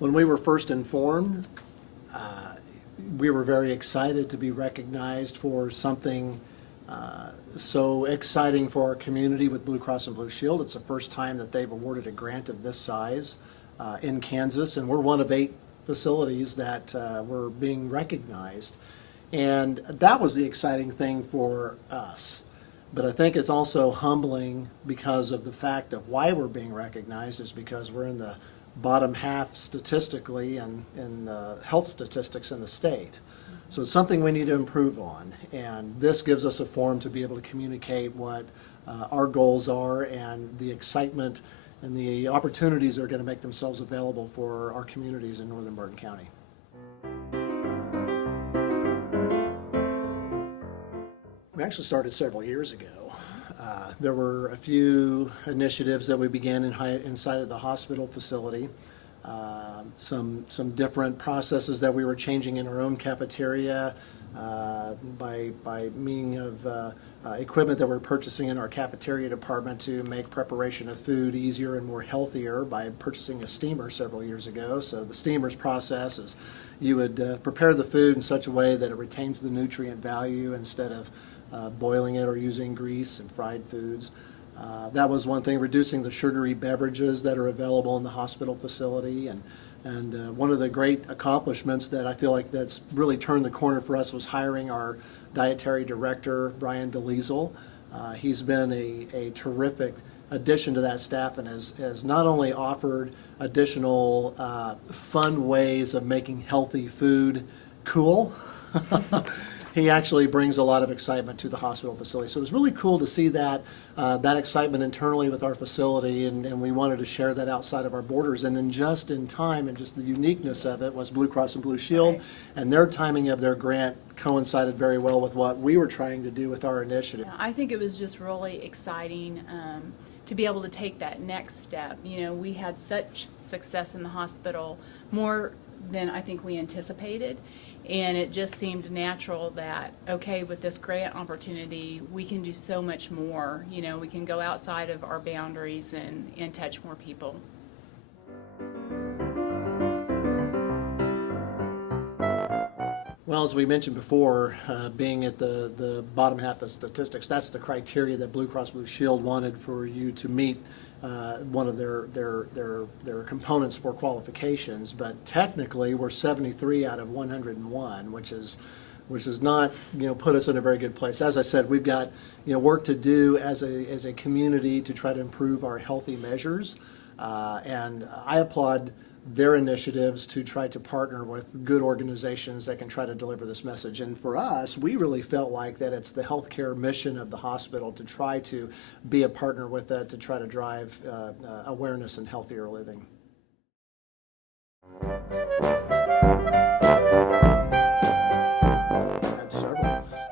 When we were first informed, we were very excited to be recognized for something so exciting for our community with Blue Cross and Blue Shield. It's the first time that they've awarded a grant of this size in Kansas, and we're one of 8 facilities that were being recognized. And that was the exciting thing for us. But I think it's also humbling because of the fact of why we're being recognized is because we're in the bottom half statistically and in health statistics in the state. So it's something we need to improve on. And this gives us a forum to be able to communicate what our goals are and the excitement and the opportunities that are going to make themselves available for our communities in Northern Barton County. We actually started several years ago. There were a few initiatives that we began inside of the hospital facility. Some different processes that we were changing in our own cafeteria by meaning of equipment that we're purchasing in our cafeteria department to make preparation of food easier and more healthier by purchasing a steamer several years ago. So the steamer's process is you would prepare the food in such a way that it retains the nutrient value instead of boiling it or using grease and fried foods. That was one thing, reducing the sugary beverages that are available in the hospital facility. And one of the great accomplishments that I feel like that's really turned the corner for us was hiring our dietary director, Brian DeLiesel. He's been a terrific addition to that staff and has not only offered additional fun ways of making healthy food cool, he actually brings a lot of excitement to the hospital facility. So it was really cool to see that excitement internally with our facility, and we wanted to share that outside of our borders. And then just in time, and just the uniqueness of it was Blue Cross and Blue Shield, Right. and their timing of their grant coincided very well with what we were trying to do with our initiative. Yeah, I think it was just really exciting to be able to take that next step. You know, we had such success in the hospital, more than I think we anticipated. And it just seemed natural that, okay, with this grant opportunity, we can do so much more. You know, we can go outside of our boundaries and touch more people. Well, as we mentioned before, being at the bottom half of statistics, that's the criteria that Blue Cross Blue Shield wanted for you to meet one of their components for qualifications. But technically, we're 73 out of 101, which is not, put us in a very good place. As I said, we've got work to do as a community to try to improve our healthy measures, and I applaud their initiatives to try to partner with good organizations that can try to deliver this message. And for us, we really felt like that it's the healthcare mission of the hospital to try to be a partner with that, to try to drive awareness and healthier living.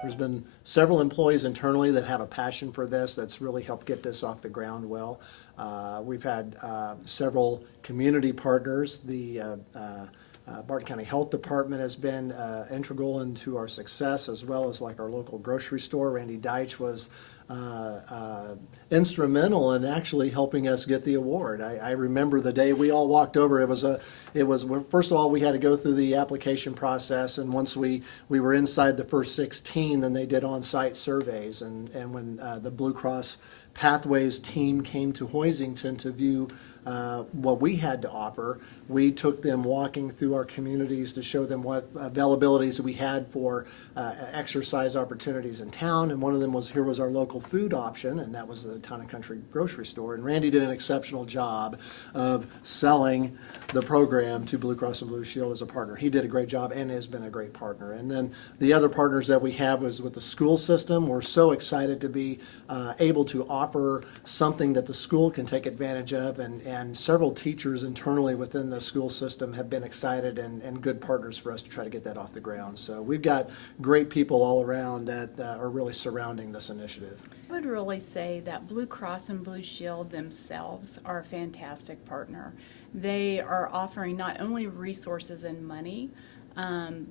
There's been several employees internally that have a passion for this that's really helped get this off the ground well. We've had several community partners. The Barton County Health Department has been integral into our success, as well as like our local grocery store. Randy Deitch was instrumental in actually helping us get the award. I remember the day we all walked over. It was first of all, we had to go through the application process, and once we were inside the first 16, then they did on-site surveys. And when the Blue Cross Pathways team came to Hoisington to view what we had to offer, we took them walking through our communities to show them what availabilities we had for exercise opportunities in town. And one of them was, here was our local food option, and that was the Town and Country grocery store. And Randy did an exceptional job of selling the program to Blue Cross and Blue Shield as a partner. He did a great job and has been a great partner. And then the other partners that we have is with the school system. We're so excited to be able to offer something that the school can take advantage of, and several teachers internally within the school system have been excited and good partners for us to try to get that off the ground. So we've got great people all around that are really surrounding this initiative. I would really say that Blue Cross and Blue Shield themselves are a fantastic partner. They are offering not only resources and money,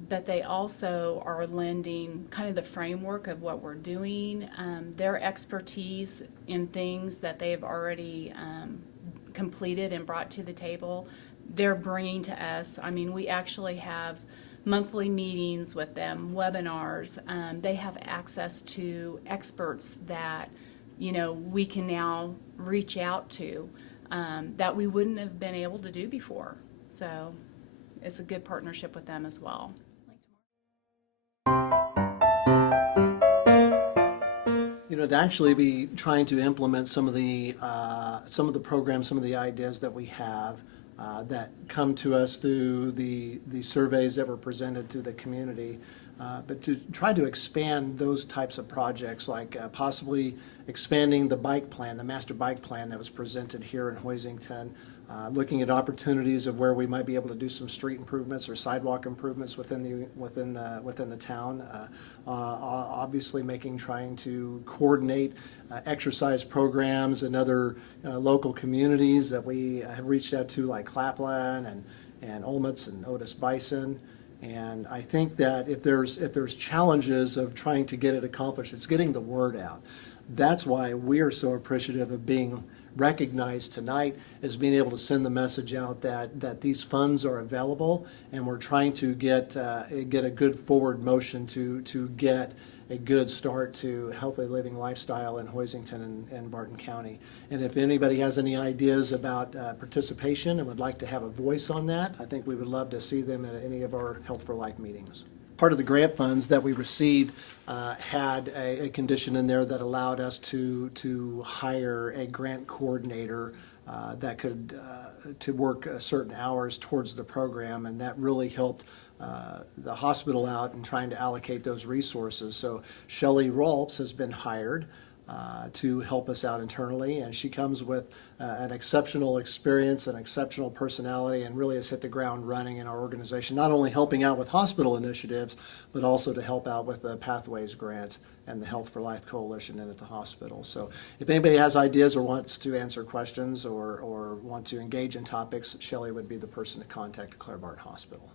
but they also are lending kind of the framework of what we're doing, their expertise in things that they have already completed and brought to the table. they're bringing to us. I mean, we actually have monthly meetings with them, webinars. They have access to experts that, you know, we can now reach out to that we wouldn't have been able to do before. So it's a good partnership with them as well. You know, to actually be trying to implement some of the programs, some of the ideas that we have that come to us through the surveys that were presented to the community, but to try to expand those types of projects, like possibly expanding the bike plan, the master bike plan that was presented here in Hoisington, looking at opportunities of where we might be able to do some street improvements or sidewalk improvements within the town. Obviously, trying to coordinate exercise programs and other local communities that we have reached out to, like Clapland and Olmutz and Otis Bison. And I think that if there's challenges of trying to get it accomplished, it's getting the word out. That's why we're so appreciative of being recognized tonight, is being able to send the message out that these funds are available, and we're trying to get a good forward motion to get a good start to healthy living lifestyle in Hoisington and Barton County. And if anybody has any ideas about participation and would like to have a voice on that, I think we would love to see them at any of our Health for Life meetings. Part of the grant funds that we received had a condition in there that allowed us to hire a grant coordinator that could to work certain hours towards the program, and that really helped the hospital out in trying to allocate those resources. So Shelley Rolfs has been hired to help us out internally, and she comes with an exceptional experience, an exceptional personality, and really has hit the ground running in our organization, not only helping out with hospital initiatives, but also to help out with the Pathways Grant and the Health for Life Coalition and at the hospital. So if anybody has ideas or wants to answer questions or want to engage in topics, Shelley would be the person to contact at Clara Barton Hospital.